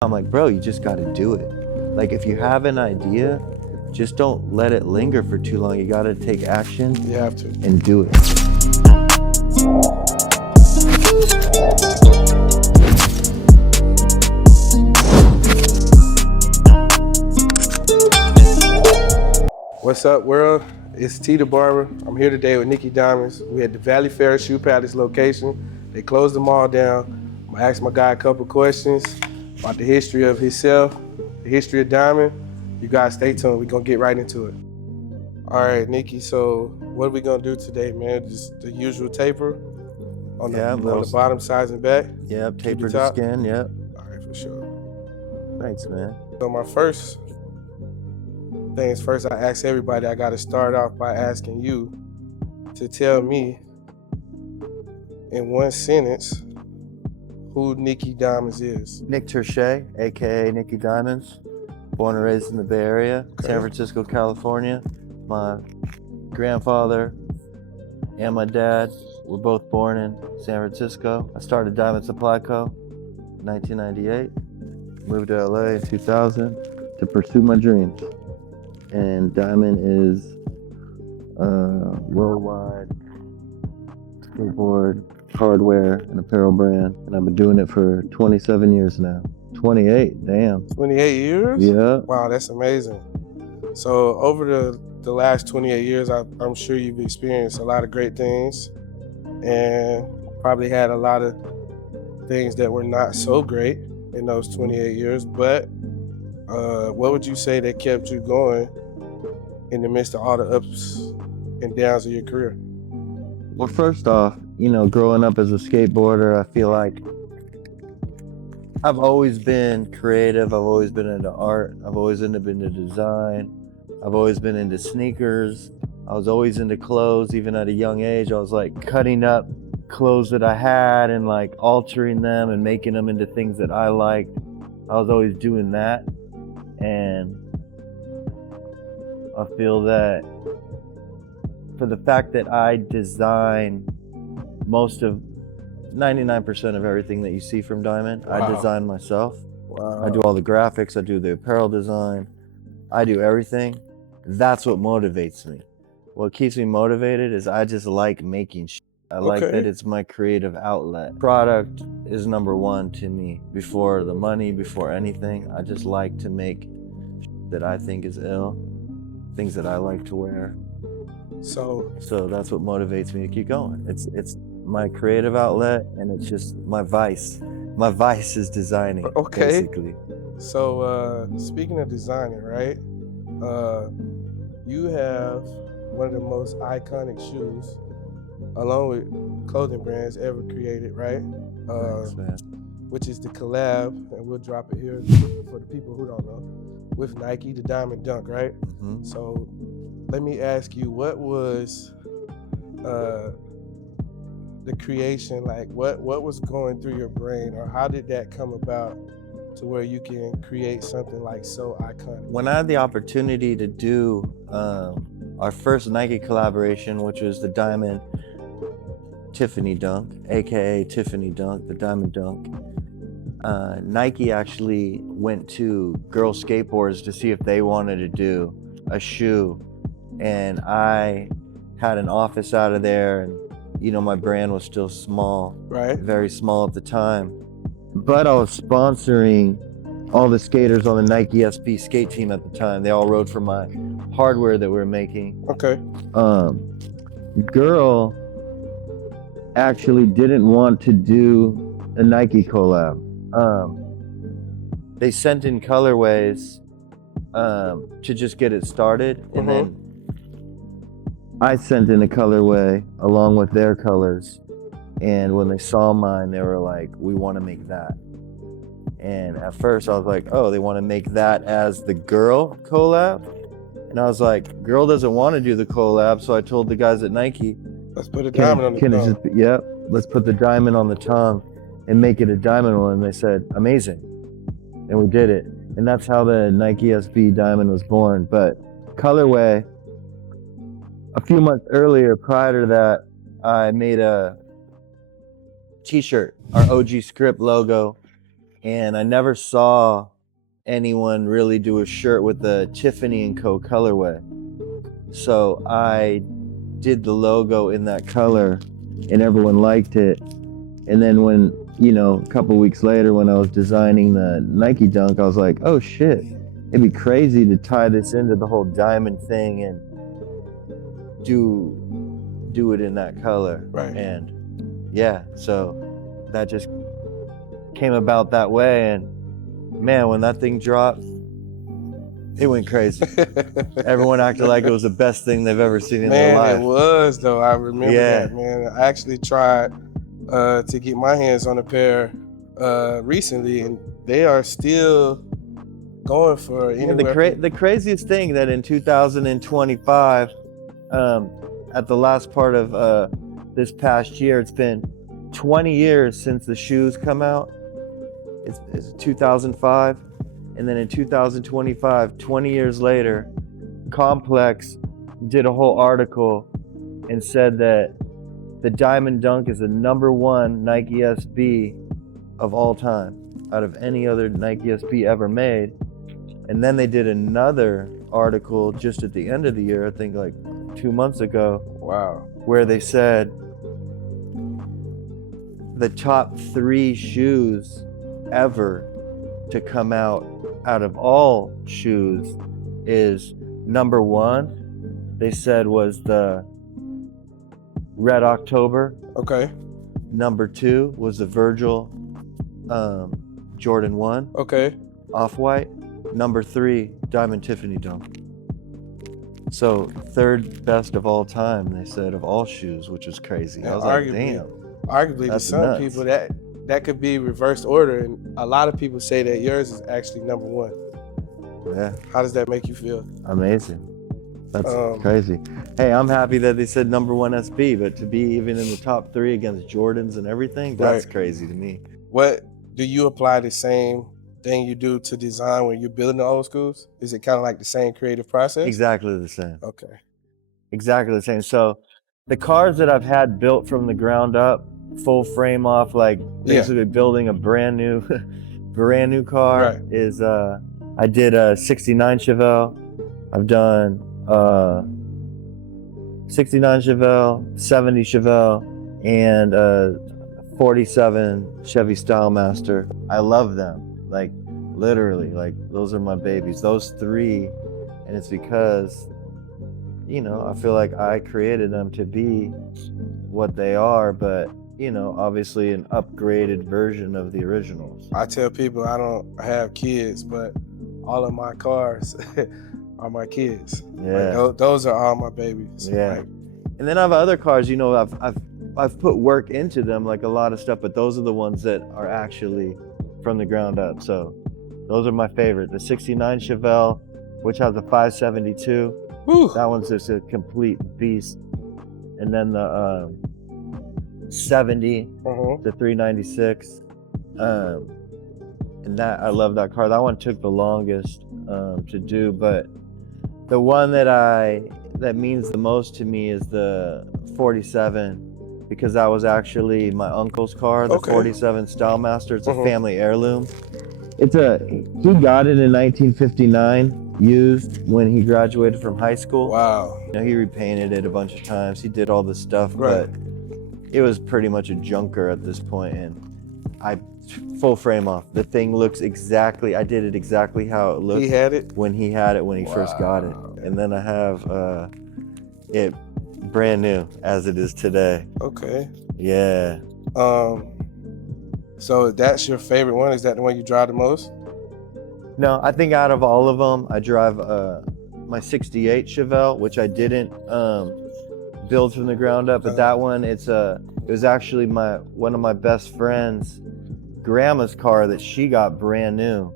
I'm like, bro, you just got to do it. Like, if you have an idea, just don't let it linger for too long. You got to take action. You have to. And do it. What's up, world? It's Tee The Barber. I'm here today with Nicky Diamonds. We at the Valley Fair Shoe Palace location. They closed them all down. I'm gonna ask my guy a couple questions about the history of himself, the history of Diamond. You guys stay tuned. We're gonna get right into it. All right, Nicky, so what are we gonna do today, man? Just the usual taper on the bottom, sides, and back? Yep, taper the skin, yep. All right, for sure. Thanks, man. So my first things first, I ask everybody, I gotta start off by asking you to tell me in one sentence who Nicky Diamonds is. Nick Terche, AKA Nicky Diamonds. Born and raised in the Bay Area, San Francisco, California. My grandfather and my dad were both born in San Francisco. I started Diamond Supply Co. in 1998. Moved to LA in 2000 to pursue my dreams. And Diamond is a worldwide skateboard, hardware, and apparel brand. And I've been doing it for 27 years now. 28, damn. 28 years? Yeah. Wow, that's amazing. So over the last 28 years, I'm sure you've experienced a lot of great things and probably had a lot of things that were not so great in those 28 years, but what would you say that kept you going in the midst of all the ups and downs of your career? Well, first off, growing up as a skateboarder, I feel like I've always been creative. I've always been into art. I've always been into design. I've always been into sneakers. I was always into clothes. Even at a young age, I was like cutting up clothes that I had and like altering them and making them into things that I liked. I was always doing that. And I feel that for the fact that I design most of 99% of everything that you see from Diamond, wow. I design myself. Wow. I do all the graphics, I do the apparel design, I do everything. That's what motivates me. What keeps me motivated is I just like making shit. I like that it's my creative outlet. Product is number one to me. Before the money, before anything, I just like to make that I think is ill, things that I like to wear. So that's what motivates me to keep going. It's my creative outlet, and it's just my vice. My vice is designing, basically. So speaking of designing, right? You have one of the most iconic shoes, along with clothing brands ever created, right? Thanks, man. Which is the collab, and we'll drop it here for the people who don't know, with Nike, the Diamond Dunk, right? Mm-hmm. So let me ask you, what was the creation like? What was going through your brain, or how did that come about to where you can create something like so iconic? When I had the opportunity to do our first Nike collaboration, which was the Diamond Tiffany Dunk, AKA Tiffany Dunk, the Diamond Dunk, Nike actually went to Girl Skateboards to see if they wanted to do a shoe. And I had an office out of there, and my brand was still small, right? Very small at the time. But I was sponsoring all the skaters on the Nike SP skate team at the time. They all rode for my hardware that we were making. Okay. Girl actually didn't want to do a Nike collab. They sent in colorways to just get it started, and then I sent in a colorway along with their colors, and when they saw mine, they were like, we want to make that. And at first I was like, oh, they want to make that as the girl collab? And I was like, girl doesn't want to do the collab, so I told the guys at Nike, let's put a diamond on the tongue. Let's put the diamond on the tongue and make it a diamond one. And they said, amazing. And we did it. And that's how the Nike SB Diamond was born. But colorway, a few months earlier, prior to that, I made a t-shirt, our OG Script logo, and I never saw anyone really do a shirt with the Tiffany & Co. colorway. So I did the logo in that color, and everyone liked it. And then when, you know, a couple weeks later when I was designing the Nike Dunk, I was like, oh shit, it'd be crazy to tie this into the whole diamond thing and do it in that color. Right. And yeah, so that just came about that way. And man, when that thing dropped, it went crazy. Everyone acted like it was the best thing they've ever seen in their life. Man, it was though. I remember Yeah. that, man. I actually tried to get my hands on a pair recently, and they are still going for anywhere. The craziest thing that in 2025, at the last part of this past year, it's been 20 years since the shoes come out. It's 2005. And then in 2025, 20 years later, Complex did a whole article and said that the Diamond Dunk is the #1 Nike SB of all time, out of any other Nike SB ever made. And then they did another article just at the end of the year, I think like 2 months ago. Wow. Where they said the top 3 shoes ever to come out of all shoes is #1, they said, was the Red October. Okay. #2 was the Virgil Jordan 1. Okay. Off-White. #3, Diamond Tiffany Dunk. So 3rd best of all time, they said, of all shoes, which is crazy. And I was like, damn. Arguably, to That's some nuts. people, that could be reversed order, and a lot of people say that yours is actually #1. Yeah, How does that make you feel? amazing. That's crazy. Hey, I'm happy that they said #1 SB, but to be even in the top 3 against Jordans and everything, that's Right. crazy to me. What do you apply the same thing you do to design when you're building the old schools? Is it kind of like the same creative process? Exactly the same. Okay. Exactly the same. So the cars that I've had built from the ground up, full frame off, like basically building a brand new car, Right. is I did a 69 Chevelle. I've done 69 Chevelle, 70 Chevelle, and 47 Chevy Stylemaster. I love them. Like literally, like those are my babies. Those 3, and it's because, you know, I feel like I created them to be what they are, but, you know, obviously an upgraded version of the originals. I tell people I don't have kids, but all of my cars are my kids. Yeah. Like, those are all my babies. Yeah. Like, And then I have other cars, you know, I've put work into them, like a lot of stuff, but those are the ones that are actually from the ground up. So those are my favorite. The 69 Chevelle, which has a 572. whew. That one's just a complete beast. And then the 70, the 396. And that, I love that car. That one took the longest to do, but the one that means the most to me is the 47, because that was actually my uncle's car, the 47 Stylemaster. It's a family heirloom. He got it in 1959, used when he graduated from high school. Wow. You know, he repainted it a bunch of times. He did all this stuff, Right. but it was pretty much a junker at this point, and I full frame off. The thing looks exactly, I did it exactly how it looked. He had it? When he had it, when he first got it. And then I have it brand new as it is today. Okay. Yeah. So that's your favorite one? Is that the one you drive the most? No, I think out of all of them, I drive my 68 Chevelle, which I didn't build from the ground up, but that one, it was actually one of my best friend's grandma's car that she got brand new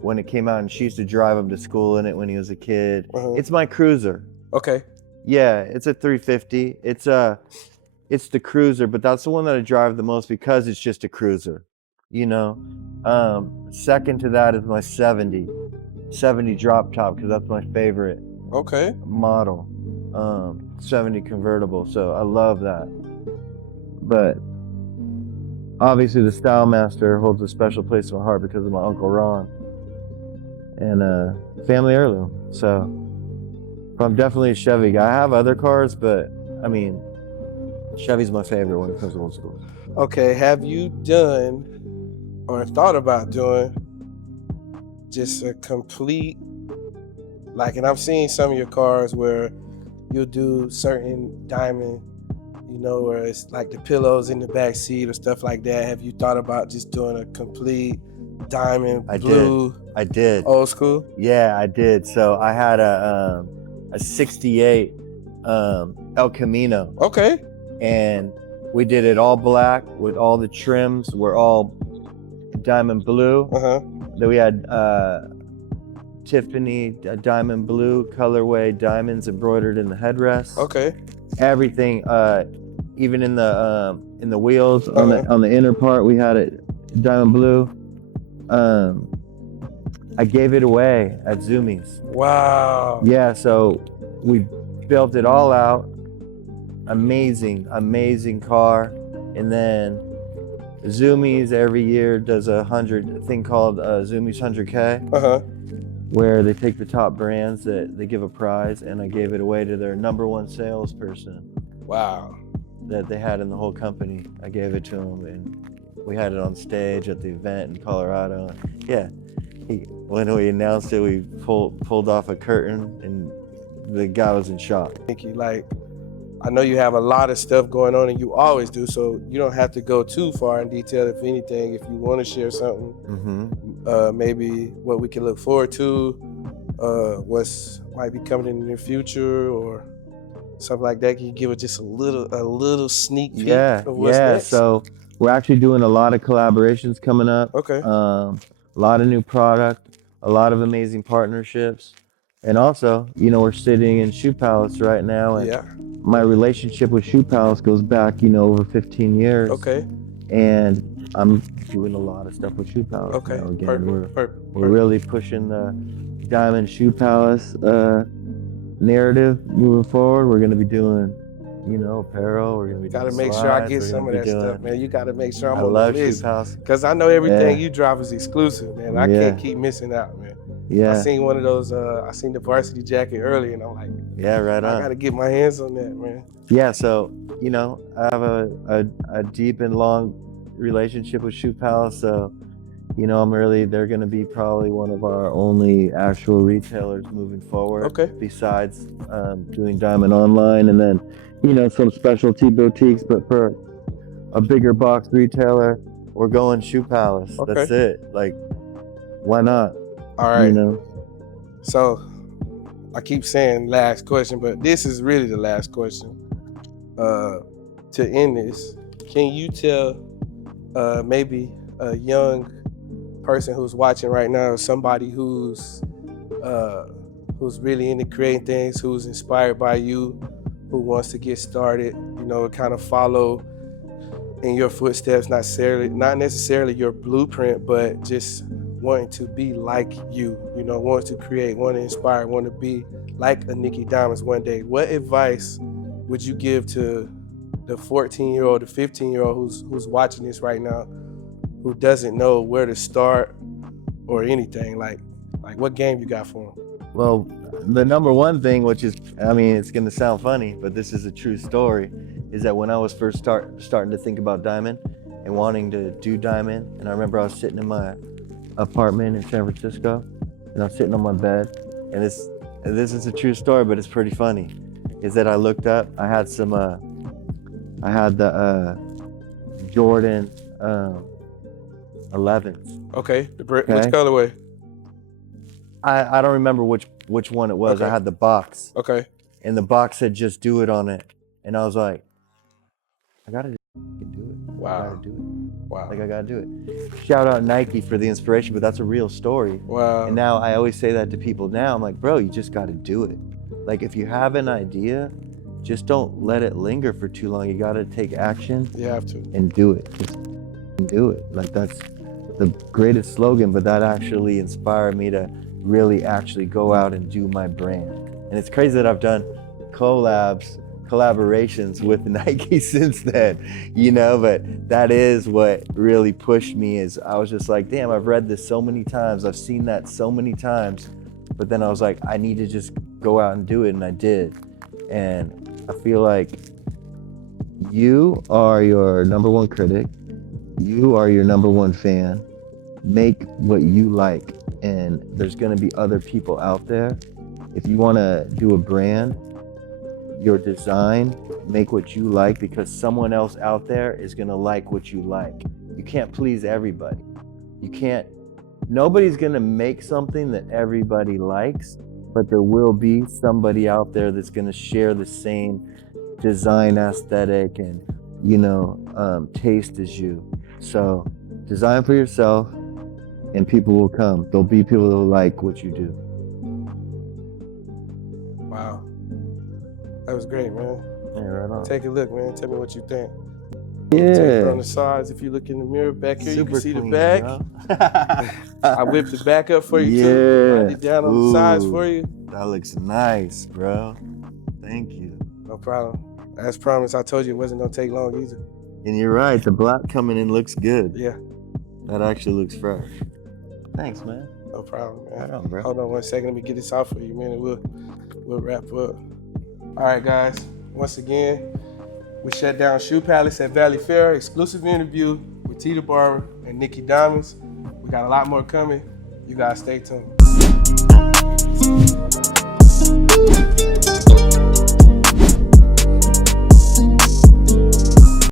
when it came out, and she used to drive him to school in it when he was a kid. It's my cruiser. Okay. Yeah, it's a 350. It's the cruiser, but that's the one that I drive the most because it's just a cruiser, you know. Second to that is my 70 drop top, because that's my favorite model. 70 convertible, so I love that. But obviously the Style Master holds a special place in my heart because of my Uncle Ron and family heirloom. So I'm definitely a Chevy guy. I have other cars, but I mean, Chevy's my favorite when it comes to old school. Okay, have you done or thought about doing just a complete, like, and I've seen some of your cars where you'll do certain diamond, you know, where it's like the pillows in the back seat or stuff like that. Have you thought about just doing a complete diamond blue? I did. Old school? Yeah, I did. So I had a 68 El Camino. Okay. And we did it all black with all the trims were all diamond blue. Then we had Tiffany diamond blue colorway diamonds embroidered in the headrest. Okay. Everything, even in the wheels on the inner part, we had it diamond blue. I gave it away at Zoomies. Wow. Yeah, so we built it all out. Amazing car. And then Zoomies every year does a thing called Zoomies 100K, where they take the top brands that they give a prize, and I gave it away to their #1 salesperson. Wow. That they had in the whole company. I gave it to him, and we had it on stage at the event in Colorado. Yeah, when we announced it, we pulled off a curtain, and the guy was in shock. Nicky, like, I know you have a lot of stuff going on, and you always do, so you don't have to go too far in detail. If anything, if you want to share something, maybe what we can look forward to, what's might be coming in the near future, or something like that. Can you give it just a little sneak peek of what's next? So we're actually doing a lot of collaborations coming up. Okay. A lot of new product, a lot of amazing partnerships, and also, you know, we're sitting in Shoe Palace right now, and my relationship with Shoe Palace goes back, you know, over 15 years. Okay. And I'm doing a lot of stuff with Shoe Palace. Okay. You know, again, we're really pushing the Diamond Shoe Palace narrative moving forward. We're going to be doing, you know, apparel. We're going to be gotta doing make sure I get some of that stuff, man. You gotta make sure I'm on the list. Shoe Palace. Because I know everything you drop is exclusive, man. I can't keep missing out, man. Yeah. I seen one of those, I seen the varsity jacket earlier, and I'm like, yeah, right on. I gotta get my hands on that, man. Yeah, so, you know, I have a deep and long relationship with Shoe Palace, so, you know, they're gonna be probably one of our only actual retailers moving forward. Okay. Besides doing Diamond online, and then, you know, some specialty boutiques, but for a bigger box retailer, we're going Shoe Palace. Okay. That's it. Like, why not? All right. You know? So, I keep saying last question, but this is really the last question. To end this, can you tell maybe a young person who's watching right now, or somebody who's really into creating things, who's inspired by you, who wants to get started, you know, kind of follow in your footsteps, not necessarily your blueprint, but just wanting to be like you, you know, wanting to create, want to inspire, want to be like a Nicky Diamonds one day. What advice would you give to the 14-year-old, the 15-year-old who's watching this right now, who doesn't know where to start or anything? Like what game you got for them? Well, the #1 thing, which is, I mean, it's gonna sound funny, but this is a true story, is that when I was first starting to think about Diamond and wanting to do Diamond, and I remember I was sitting in my apartment in San Francisco, and I'm sitting on my bed, and this is a true story, but it's pretty funny, is that I looked up, I had the Jordan 11s. Okay, which colorway? I don't remember which one it was. Okay. I had the box. Okay. And the box said "Just Do It" on it, and I was like, I gotta do it. Wow. I gotta do it. Wow. Like, I gotta do it. Shout out Nike for the inspiration, but that's a real story. Wow. And now I always say that to people now. I'm like, bro, you just gotta do it. Like, if you have an idea, just don't let it linger for too long. You gotta take action. You have to. And do it. Just do it. Like, that's the greatest slogan, but that actually inspired me to really actually go out and do my brand. And it's crazy that I've done collabs collaborations with Nike since then, you know, but that is what really pushed me. Is I was just like, damn, I've read this so many times, I've seen that so many times, but then I was like, I need to just go out and do it, and I did. And I feel like you are your #1 critic, you are your #1 fan. Make what you like, and there's gonna be other people out there. If you wanna do a brand, your design, make what you like, because someone else out there is gonna like what you like. You can't please everybody. You can't, nobody's gonna make something that everybody likes, but there will be somebody out there that's gonna share the same design aesthetic and, you know, taste as you. So design for yourself and people will come. There'll be people that will like what you do. Wow. That was great, man. Yeah, right on. Take a look, man. Tell me what you think. Yeah. Take it on the sides. If you look in the mirror back here, you can see clean, the back. bro. I whipped the back up for you too. Yeah. Lined it down on the sides Ooh, for you. That looks nice, bro. Thank you. No problem. As promised, I told you it wasn't gonna take long either. And you're right, the black coming in looks good. Yeah. That actually looks fresh. Thanks, man. No problem, man. Right on, bro. Hold on 1 second. Let me get this out for you, man, and we'll wrap up. All right, guys. Once again, we shut down Shoe Palace at Valley Fair. Exclusive interview with Tee The Barber and Nicky Diamonds. We got a lot more coming. You guys stay tuned.